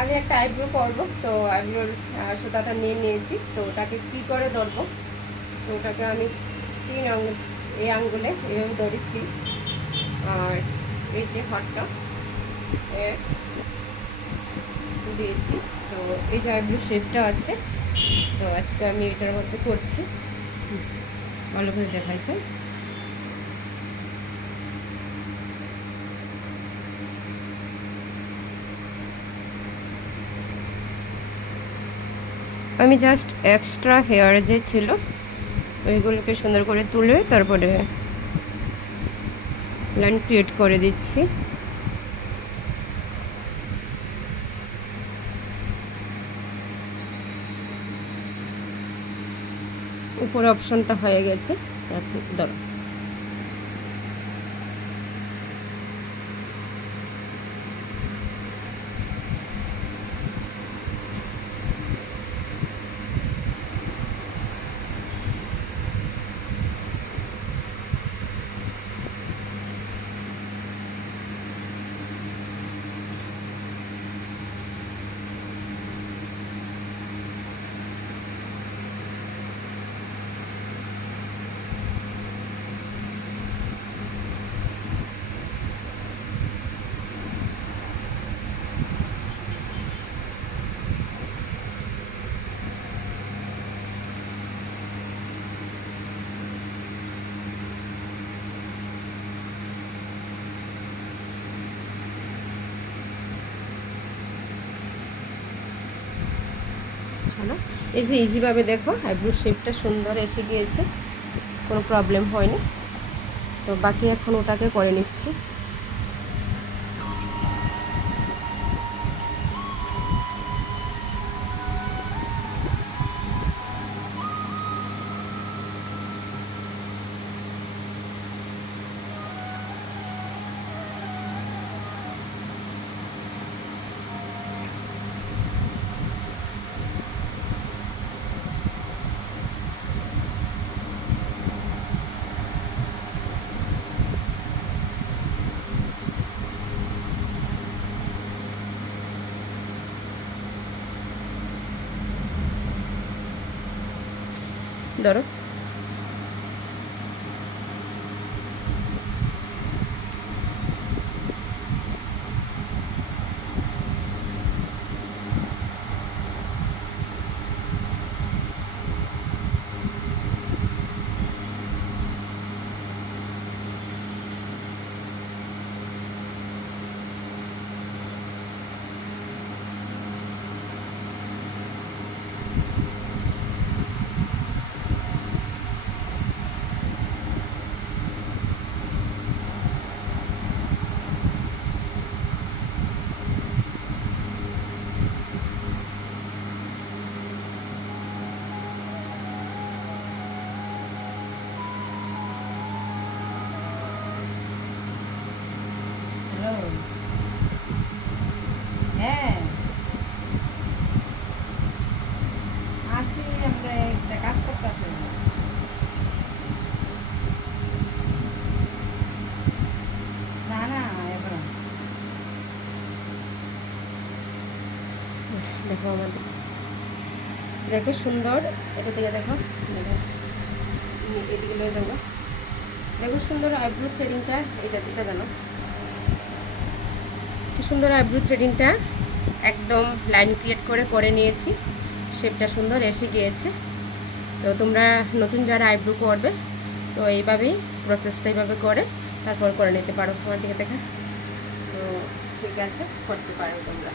আমি একটা আইব্রো করবো, তো আইব্রোর সুতাটা নিয়ে নিয়েছি। তো ওটাকে কি করে ধরবো, তো ওটাকে আমি 3 আঙ্গুল, এই আঙ্গুলে এভাবে ধরেছি। আর এই যে হাতটা দিয়েছি। তো এই যে আইব্রো শেপটা আছে, তো আজকে আমি এটার মধ্যে করছি। ভালো করে দেখাইছে। আমি জাস্ট এক্সট্রা হেয়ার যে ছিল ওইগুলোকে সুন্দর করে তুলে তারপরে লাইন ক্রিয়েট করে দিচ্ছি। উপরে অপশনটা হয়ে গেছে, ধরো। এই যে ইজিভাবে দেখো আইব্রো শেপটা সুন্দর এসে গিয়েছে, কোনো প্রবলেম হয়নি। তো বাকি এখন ওটাকে করে নিচ্ছি। ধরো। হ্যাঁ, আসি, আমরা একটা কাজ করতেছি। না না, এবার দেখো আমাদের, দেখো সুন্দর। এটা থেকে দেখো, দেখো এদিকে লয়ে যাবো। দেখো সুন্দর আইব্রো থ্রেডিংটা, এটা দিতে গেল কি সুন্দর আইব্রো থ্রেডিংটা, একদম লাইন ক্রিয়েট করে নিয়েছি। শেপটা সুন্দর এসে গিয়েছে। তো তোমরা নতুন যারা আইব্রো করবে, তো এইভাবেই প্রসেসটা এইভাবে করে তারপর করে নিতে পারো। তোমার দিকে দেখা, তো ঠিক আছে, করতে পারো তোমরা।